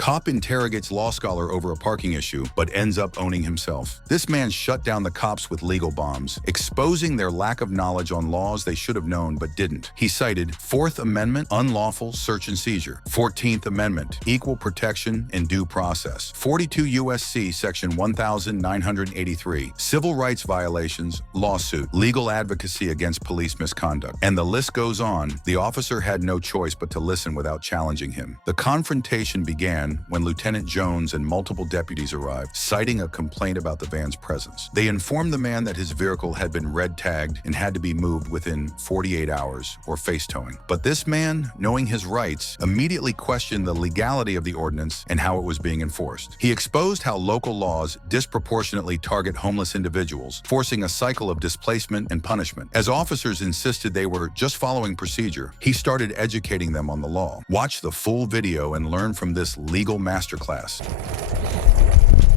Cop interrogates law scholar over a parking issue, but ends up owning himself. This man shut down the cops with legal bombs, exposing their lack of knowledge on laws they should have known but didn't. He cited 4th Amendment, unlawful search and seizure, 14th Amendment, equal protection and due process, 42 U.S.C. Section 1983, civil rights violations, lawsuit, legal advocacy against police misconduct, and the list goes on. The officer had no choice but to listen without challenging him. The confrontation began when Lieutenant Jones and multiple deputies arrived, citing a complaint about the van's presence. They informed the man that his vehicle had been red tagged and had to be moved within 48 hours or face towing. But this man, knowing his rights, immediately questioned the legality of the ordinance and how it was being enforced. He exposed how local laws disproportionately target homeless individuals, forcing a cycle of displacement and punishment. As officers insisted they were just following procedure, he started educating them on the law. Watch the full video and learn from this legal masterclass.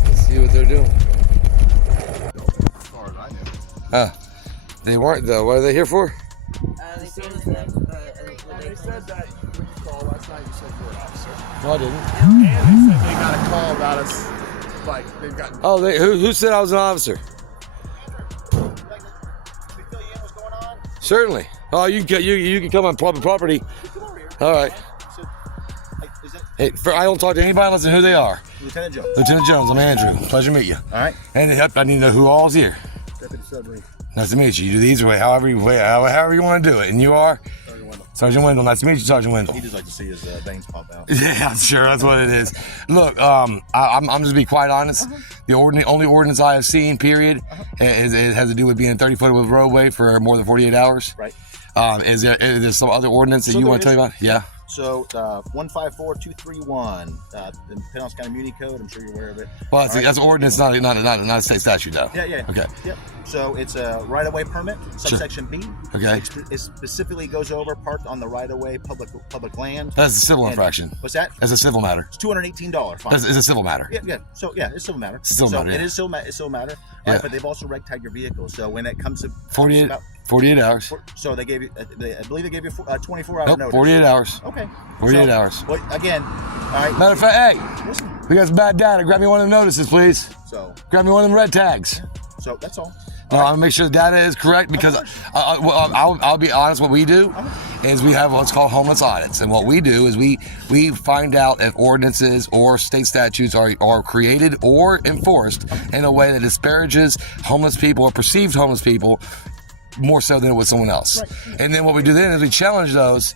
Let's see what they're doing. As far as I knew. They weren't though. What are they here for? They told us that. They said that when you called last night, you said you were an officer. No, I didn't. And they said they got a call about us. Like, they've gotten. Oh, who said I was an officer? They fill you in what's going on? Certainly. Oh, you can come on public property. Come over here. All right. So, is it Hey, I don't talk to anybody unless I know who they are. Lieutenant Jones? Lieutenant Jones, I'm Andrew. Pleasure to meet you. All right. And I need to know who all's here. Deputy Sudbury. Nice to meet you. You do these way, however you want to do it. And you are? Sergeant Wendell. Sergeant Wendell. Nice to meet you, Sergeant Wendell. He just like to see his veins pop out. Yeah, I'm sure that's what it is. Look, I'm just to be quite honest. The only ordinance I have seen, period, it has to do with being 30 foot of roadway for more than 48 hours. Right. Is there some other ordinance that you want to tell me about? Yeah. So 154231, the Pinellas County Muni Code. I'm sure you're aware of it. Well, that's an ordinance, not a state statute, though. Yeah. Okay. Yep. So it's a right-of-way permit, subsection B. Okay. It specifically goes over parked on the right-of-way public land. That's a civil infraction. What's that? That's a civil matter. It's $218 fine. It's a civil matter. Yeah. So yeah, it's civil matter. It's a civil matter, It yeah. is civil matter. Yeah. Right, but they've also reg tagged your vehicle. So when it comes to 48 hours. So they gave you, I believe they gave you 24-hour Nope, notice. 48 hours. Okay. 48 hours. Well, again, all right. Matter of fact, hey, Listen. we got some bad data. Grab me one of the notices, please. So Grab me one of them red tags. that's all. No, I'll make sure the data is correct because I'll be honest. What we do is we have what's called homeless audits, and what we do is we find out if ordinances or state statutes are created or enforced in a way that disparages homeless people or perceived homeless people more so than it would someone else. Right. And then what we do then is we challenge those.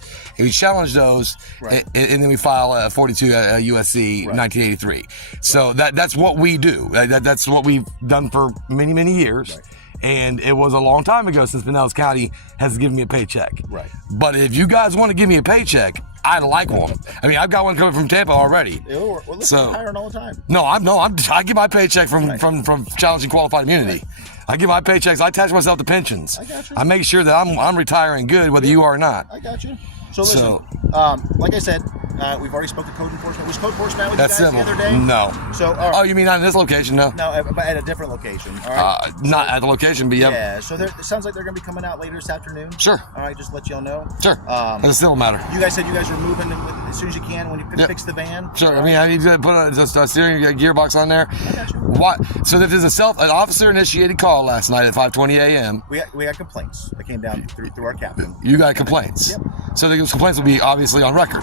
Right. and then we file a 42 USC 1983. So that's what we do. That's what we've done for many years. Right. And it was a long time ago since Pinellas County has given me a paycheck. Right. But if you guys want to give me a paycheck, I'd like one. I mean, I've got one coming from Tampa already. We're hiring all the time. No, I get my paycheck from challenging qualified immunity. Right. I get my paychecks. I attach myself to pensions. I got you. I make sure that I'm retiring good, whether you are or not. I got you. So listen, like I said, we've already spoke to code enforcement. Was code enforcement with you guys the other day? No. So Oh, you mean not in this location? No. No, but at a different location. All right. Not at the location, but Yeah. So it sounds like they're going to be coming out later this afternoon. Sure. All right. Just to let y'all know. Sure. It's a civil matter. You guys said you guys were moving as soon as you can when you fix the van. Sure. I mean, I need to put a steering gearbox on there. I got you. What? So if there's an officer-initiated call last night at 5:20 a.m. We got complaints that came down through our captain. You got complaints. Yep. So the complaints will be obviously on record.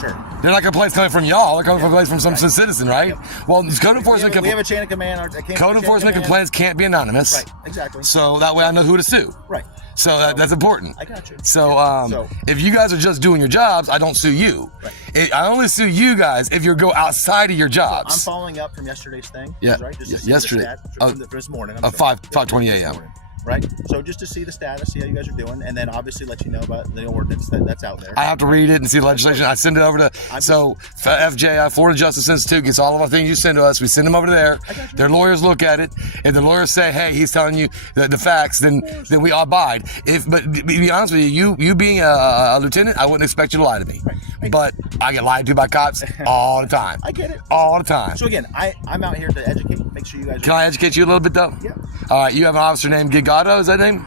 Sure. They're not complaints coming from y'all. They're coming from complaints from some citizen, right? Yep. Well, code enforcement. We have a chain of command. Code enforcement complaints can't be anonymous. Right. Exactly. So that way I know who to sue. Right. So that's important. I got you. So if you guys are just doing your jobs, I don't sue you. Right. I only sue you guys if you go outside of your jobs. I'm following up from yesterday's thing. Yeah. Right. Just to see Yesterday. The stat from this morning. I'm 5:20 a.m. Right. So just to see the status, see how you guys are doing, and then obviously let you know about the ordinance that's out there. I have to read it and see the legislation. I send it over to FJI, Florida Justice Institute, gets all of our things you send to us. We send them over there. Their lawyers look at it. If the lawyers say, "Hey, he's telling you the facts," then we abide. But to be honest with you, you being a lieutenant, I wouldn't expect you to lie to me. Right. But I get lied to by cops all the time. I get it. All the time. So again, I'm out here to educate. Make sure you guys. Can I educate you a little bit though? Yeah. All right. You have an officer named Gigato. Is that name?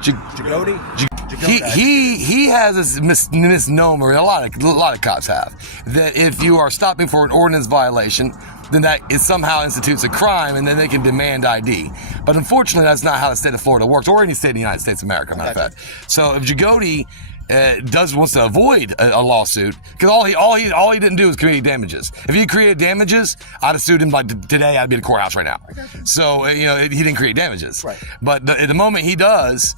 Jagoti. He has this misnomer, a lot of cops have, that if you are stopping for an ordinance violation, then that it somehow institutes a crime, and then they can demand ID. But unfortunately, that's not how the state of Florida works, or any state in the United States of America, matter of fact. So if Jagoti wants to avoid a lawsuit, because all he didn't do was create damages. If he created damages, I'd have sued him like today. I'd be in the courthouse right now. So he didn't create damages. Right. But the moment he does,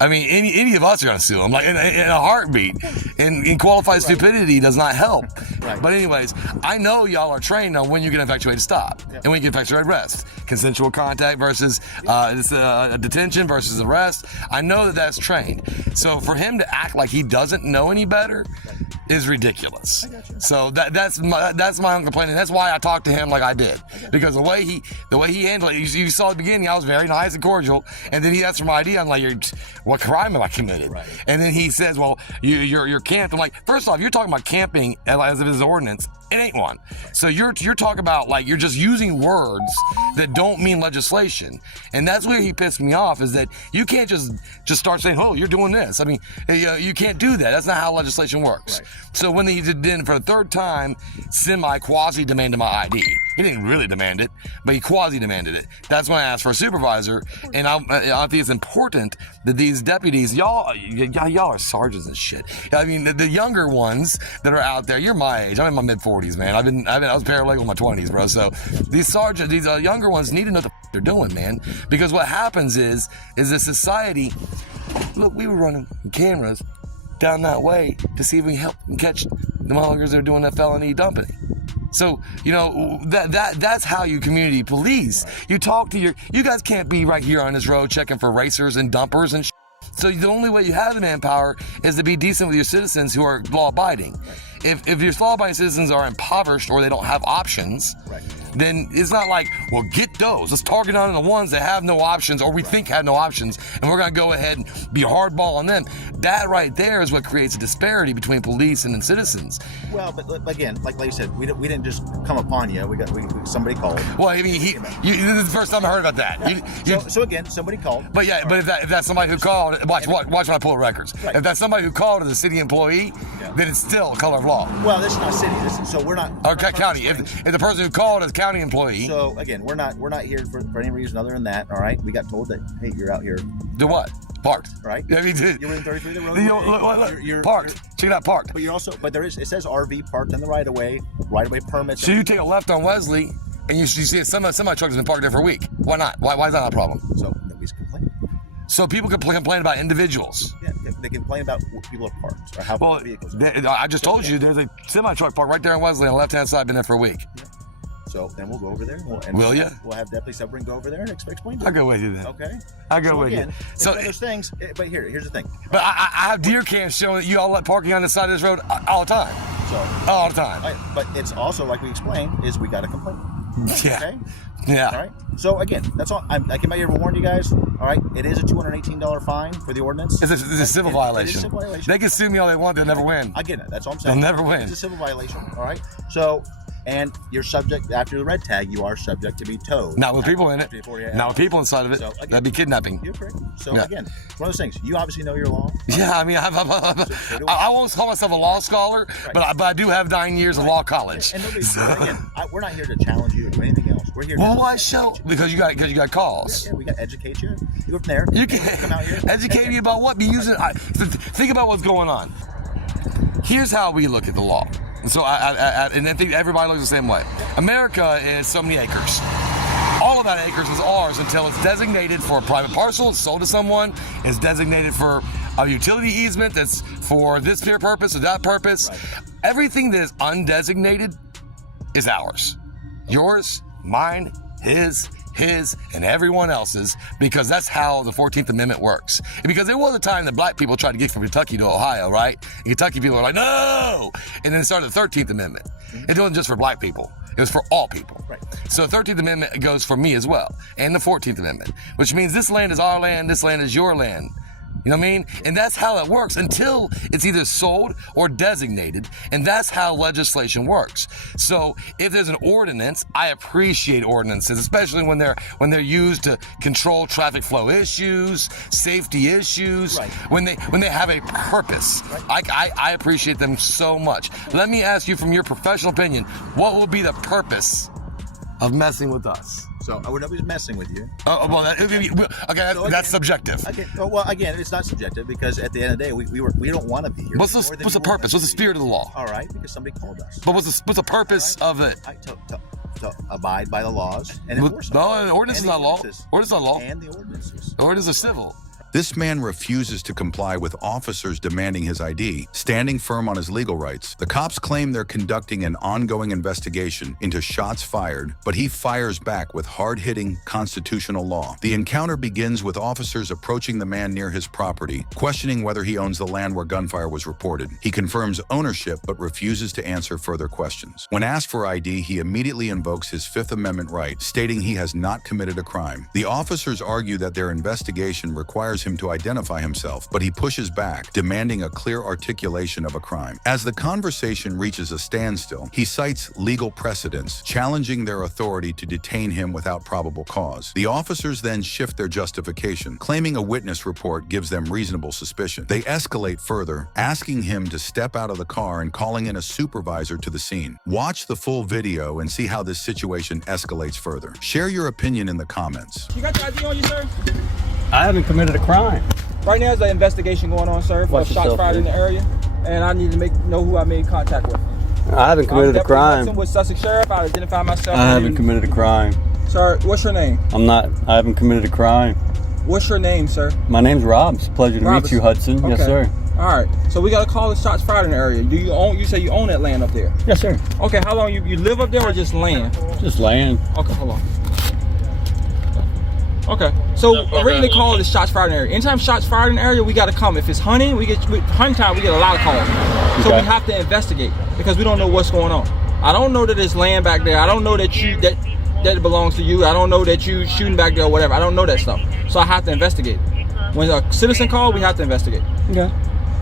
I mean, any of us are going to sue him, like in a heartbeat. And qualified stupidity does not help. Right. But anyways, I know y'all are trained on when you can effectuate a stop and when you can effectuate arrest. Consensual contact versus detention versus arrest. I know that that's trained. So for him to act like he doesn't know any better is ridiculous. So that's my own complaint, and that's why I talked to him like I did, because the way he handled it, you saw at the beginning, I was very nice and cordial, and then he asked for my ID. I'm like, what crime have I committed? Right. And then he says, well, you're camped. I'm like, first off, you're talking about camping as if it's an ordinance. It ain't one. So you're talking about, like, you're just using words that don't mean legislation. And that's where he pissed me off, is that you can't just start saying, oh, you're doing this. I mean, you can't do that. That's not how legislation works. Right. So when he did for the third time, quasi demanded my ID. He didn't really demand it, but he quasi demanded it. That's when I asked for a supervisor. And I think it's important that these deputies, y'all are sergeants and shit. I mean, the younger ones that are out there, you're my age. I'm in my mid 40s, man. I was paralegal in my 20s, bro. So these sergeants, these younger ones need to know what the they're doing, man. Because what happens is a society. Look, we were running cameras down that way to see if we can help catch the motherfuckers that are doing that felony dumping. So, that's how you community police. You talk to you guys can't be right here on this road checking for racers and dumpers and shit. So the only way you have the manpower is to be decent with your citizens who are law-abiding. If your law-abiding citizens are impoverished or they don't have options, then it's not like, well, get those. Let's target on the ones that have no options or we think have no options, and we're going to go ahead and be hardball on them. That right there is what creates a disparity between police and citizens. Well, but again, like you said, we didn't just come upon you. Somebody called. Well, I mean, this is the first time I heard about that. So again, somebody called. But yeah, but if that's somebody who called, watch when I pull the records. Right. If that's somebody who called as a city employee, then it's still a color of law. Well, this is not city. So we're not. Or county. If the person who called is a county employee. So again, we're not here for any reason other than that. All right, we got told that, hey, you're out here. Do what? Parked. Right. Yeah, you're in 33 the road. You're parked. Check it out, parked. But it says RV parked in the right of way permits. So you take a left on Wesley, and you see a semi truck has been parked there for a week. Why not? Why is that not a problem? So nobody's complaining. So people can complain about individuals. Yeah, they complain about what people are parked or how vehicles are. I just told you there's a semi truck parked right there on Wesley on the left hand side, been there for a week. Yeah. So then we'll go over there. Will you? We'll have Deputy Submarine go over there and explain to you. I'll go with you then. Okay. I'll go with you. So those things, but here's the thing. But I have deer cams showing that you all let parking on the side of this road all the time. All the time. But it's also, like we explained, is we got to complain. Yeah. Okay? Yeah. All right. So again, that's all. I came out here to warn you guys. All right. It is a $218 fine for the ordinance. It's a civil violation. It is a civil violation. They can sue me all they want. They'll never win. I get it. That's all I'm saying. They'll never win. It's a civil violation. All right. So. And you're subject, after the red tag, you are subject to be towed. Not with people in it. Not with people inside of it. So, again, that'd be kidnapping. You're correct. So again, it's one of those things. You obviously know your law. Yeah, I mean, I won't call myself a law scholar, but I do have 9 years of law college. And again, we're not here to challenge you or anything else. We're here. Well, why show? Because you got calls. Yeah, we got to educate you. You go from there. You can come out here. Educate me about what? Be using. Think about what's going on. Here's how we look at the law. So and I think everybody looks the same way. America is so many acres. All of that acres is ours until it's designated for a private parcel, it's sold to someone, it's designated for a utility easement that's for this purpose or that purpose. Right. Everything that is undesignated is ours. Yours, mine, his, and everyone else's, because that's how the 14th Amendment works. And because there was a time that black people tried to get from Kentucky to Ohio, right? And Kentucky people were like, no! And then it started the 13th Amendment. It wasn't just for black people. It was for all people. Right. So the 13th Amendment goes for me as well, and the 14th Amendment, which means this land is our land, this land is your land. You know what I mean? And that's how it works until it's either sold or designated. And that's how legislation works. So if there's an ordinance, I appreciate ordinances, especially when they're used to control traffic flow issues, safety issues, Right. when they have a purpose. Right. I appreciate them so much. Let me ask you, from your professional opinion, what will be the purpose of messing with us? So I would not be messing with you. Well, that's subjective. Okay. Well, again, it's not subjective because at the end of the day, we don't want to be here. What's the purpose? What's the spirit of the law? All right, because somebody called us. But what's the purpose of it? To abide by the laws and enforce them. No, the ordinance is not law. Ordinance is not law. And the ordinances. Ordinance is civil. This man refuses to comply with officers demanding his ID, standing firm on his legal rights. The cops claim they're conducting an ongoing investigation into shots fired, but he fires back with hard-hitting constitutional law. The encounter begins with officers approaching the man near his property, questioning whether he owns the land where gunfire was reported. He confirms ownership, but refuses to answer further questions. When asked for ID, he immediately invokes his Fifth Amendment right, stating he has not committed a crime. The officers argue that their investigation requires him to identify himself, but he pushes back, demanding a clear articulation of a crime. As the conversation reaches a standstill, he cites legal precedents, challenging their authority to detain him without probable cause. The officers then shift their justification, claiming a witness report gives them reasonable suspicion. They escalate further, asking him to step out of the car and calling in a supervisor to the scene. Watch the full video and see how this situation escalates further. Share your opinion in the comments. You got your ID on you, sir? I haven't committed a crime. Right now, there's an investigation going on, sir, for Watch shots yourself, fired in the area, and I need to know who I made contact with. I haven't committed a crime. I'm with Sussex Sheriff. I identify myself. I haven't committed a crime. Sir, what's your name? I haven't committed a crime. What's your name, sir? My name's Rob. It's a pleasure to meet you, Hudson. Okay. Yes, sir. All right. So we got a call of shots fired in the area. You say you own that land up there? Yes, sir. Okay. How long you live up there or just land? Just land. Okay. Hold on. Okay, so originally called is shots fired in the area. Anytime shots fired in the area, we got to come. If it's hunting, hunting time, we get a lot of calls. So Okay. we have to investigate because we don't know what's going on. I don't know that there's land back there. I don't know that that belongs to you. I don't know that you shooting back there or whatever. I don't know that stuff. So I have to investigate. When a citizen calls, we have to investigate. Okay.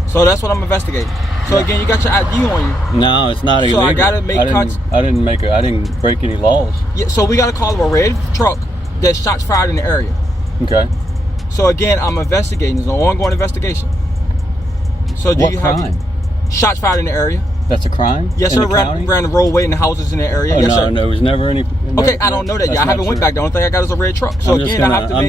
So that's what I'm investigating. So again, you got your ID on you. No, it's not illegal. So I gotta make I didn't break any laws. Yeah. So we got to call a red truck that shots fired in the area. Okay. So again, I'm investigating. It's an ongoing investigation. So do What you crime? have shots fired in the area? That's a crime? Yes, in sir. the county? Ran the roadway and the houses in the area. Oh, Yes, no, sir. no, there was never any. Okay, I don't know that yet. I haven't went back. The only thing I got is a red truck. So again, I have to make.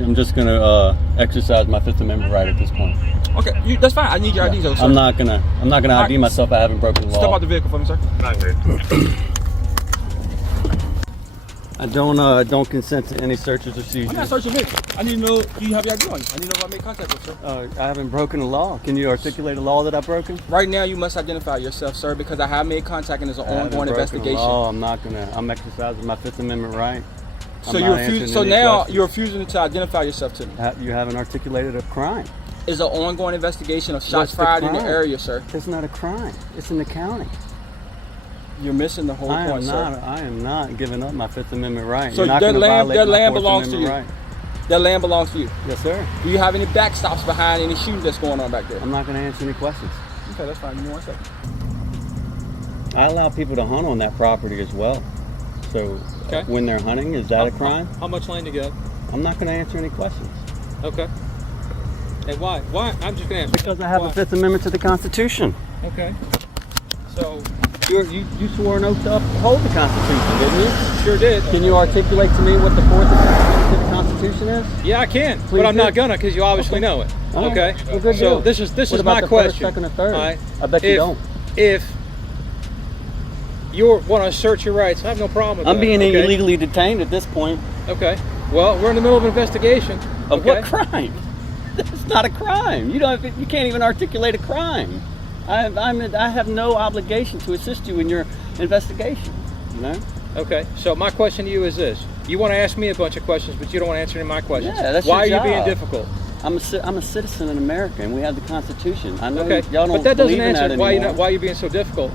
I'm just gonna exercise my Fifth Amendment right at this point. Okay, that's fine. I need your ID, though, sir. I'm not gonna ID myself. I haven't broken the law. Step out the vehicle for me, sir. I don't consent to any searches or seizures. I'm not searching vehicle. I need to know. Do you have your ID on you? I need to know who I made contact with, sir. I haven't broken a law. Can you articulate a law that I've broken? Right now, you must identify yourself, sir, because I have made contact and there's an ongoing investigation. I'm not gonna. I'm exercising my Fifth Amendment right. So you refuse. So now you're refusing to identify yourself to me. You haven't articulated a crime. It's an ongoing investigation of What's shots the fired in the crime? area, sir. It's not a crime. It's in the county. You're missing the whole point, sir. I am not giving up my Fifth Amendment right. So You're not that gonna land, violate that my land Fourth belongs to you. Amendment right. That land belongs to you. Yes, sir. Do you have any backstops behind any shooting that's going on back there? I'm not going to answer any questions. Okay, that's fine. Give me 1 second. I allow people to hunt on that property as well. So Okay. when they're hunting, is that a crime? How much land you got? I'm not going to answer any questions. Okay. And why? Why? I'm just going to ask. Because I have a Fifth Amendment to the Constitution. Okay. So You swore an oath to uphold the Constitution, didn't you? sure did. Can you articulate to me what the Fourth Amendment to the Constitution is? Yeah, I can, Please but I'm do. not gonna because you obviously know it. All right. Okay. Well, good So deal. this is What about my the question. First, second, and third? All right. I bet you don't. If you want to assert your rights, I have no problem with that. I'm being okay? illegally detained at this point. Okay. Well, we're in the middle of an investigation. Of okay? what crime? That's not a crime. You can't even articulate a crime. I have no obligation to assist you in your investigation. You know? Okay. So my question to you is this: you want to ask me a bunch of questions, but you don't want to answer any of my questions. Yeah, that's Why your are you being job. difficult? I'm a citizen in America, and we have the Constitution. I know Okay. y'all don't But that doesn't believe in answer that why anymore. you're being so difficult.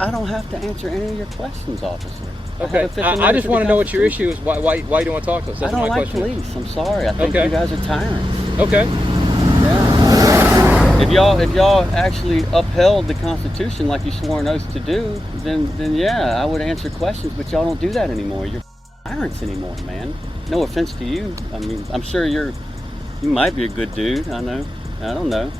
I don't have to answer any of your questions, officer. Okay. I just want to know what your issue is. Why you don't want to talk to us? That's I don't my like question. police. I'm sorry. I think Okay. you guys are tyrants. Okay. If y'all actually upheld the Constitution like you swore an oath to do, then yeah, I would answer questions. But y'all don't do that anymore. You're tyrants anymore, man. No offense to you. I mean, I'm sure you might be a good dude. I know. I don't know.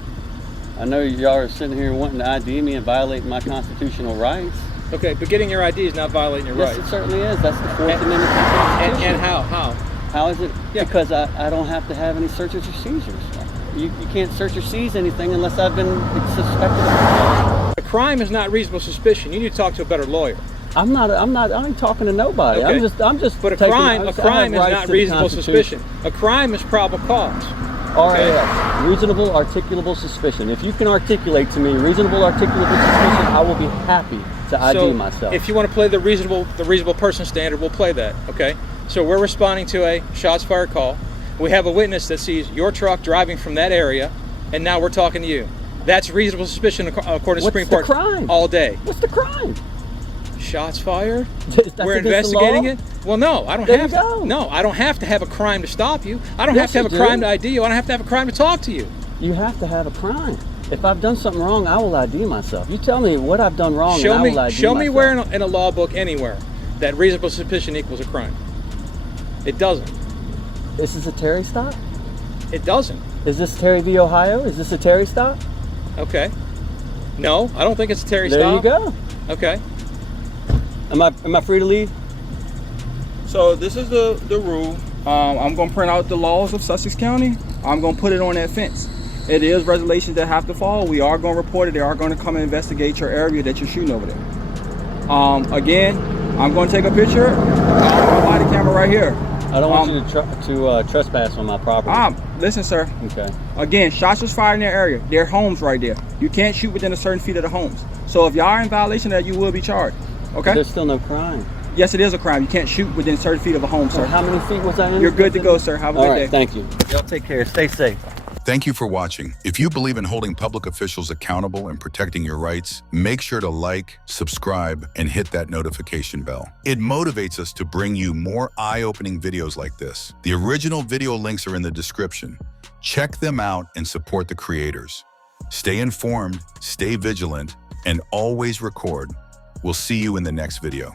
I know y'all are sitting here wanting to ID me and violating my constitutional rights. Okay, but getting your ID is not violating your Yes, rights. it certainly is. That's the Fourth Amendment to the Constitution. And how? How is it? Yeah. Because I don't have to have any searches or seizures. You can't search or seize anything unless I've been suspected of a crime. A crime is not reasonable suspicion. You need to talk to a better lawyer. I ain't talking to nobody. Okay. I'm just. But a taking- crime I is have rights not to the reasonable Constitution. suspicion. A crime is probable cause. RAS, reasonable articulable suspicion. If you can articulate to me reasonable articulable suspicion, I will be happy to ID So myself. if you want to play the reasonable person standard, we'll play that. Okay. So we're responding to a shots fired call. We have a witness that sees your truck driving from that area, and now we're talking to you. That's reasonable suspicion according to Supreme Court. What's the crime? All day. What's the crime? Shots fired. That's We're against the investigating law? it. Well, no, I don't There have you to. go. No, I don't have to have a crime to stop you. I don't Yes, have to have you a crime do. to ID you. I don't have to have a crime to talk to you. You have to have a crime. If I've done something wrong, I will ID myself. You tell me what I've done wrong, and I will ID Show me myself. where in a law book anywhere that reasonable suspicion equals a crime. It doesn't. This is a Terry stop? It doesn't. Is this Terry v. Ohio? Is this a Terry stop? Okay. No, I don't think it's a Terry There stop. you go. Okay. Am I free to leave? So this is the rule. I'm going to print out the laws of Sussex County. I'm going to put it on that fence. It is regulations that have to follow. We are going to report it. They are going to come and investigate your area that you're shooting over there. Again, I'm going to take a picture. I'm going to the camera right here. I don't want you to trespass on my property. Listen, sir. Okay. Again, shots was fired in their area. Their homes right there. You can't shoot within a certain feet of the homes. So if y'all are in violation of that, you will be charged. Okay? There's still no crime. Yes, it is a crime. You can't shoot within certain feet of a home, sir. So how many feet was I in? You're good to go, sir. Have a All good right, day. thank you. Y'all take care. Stay safe. Thank you for watching. If you believe in holding public officials accountable and protecting your rights, make sure to like, subscribe, and hit that notification bell. It motivates us to bring you more eye-opening videos like this. The original video links are in the description. Check them out and support the creators. Stay informed, stay vigilant, and always record. We'll see you in the next video.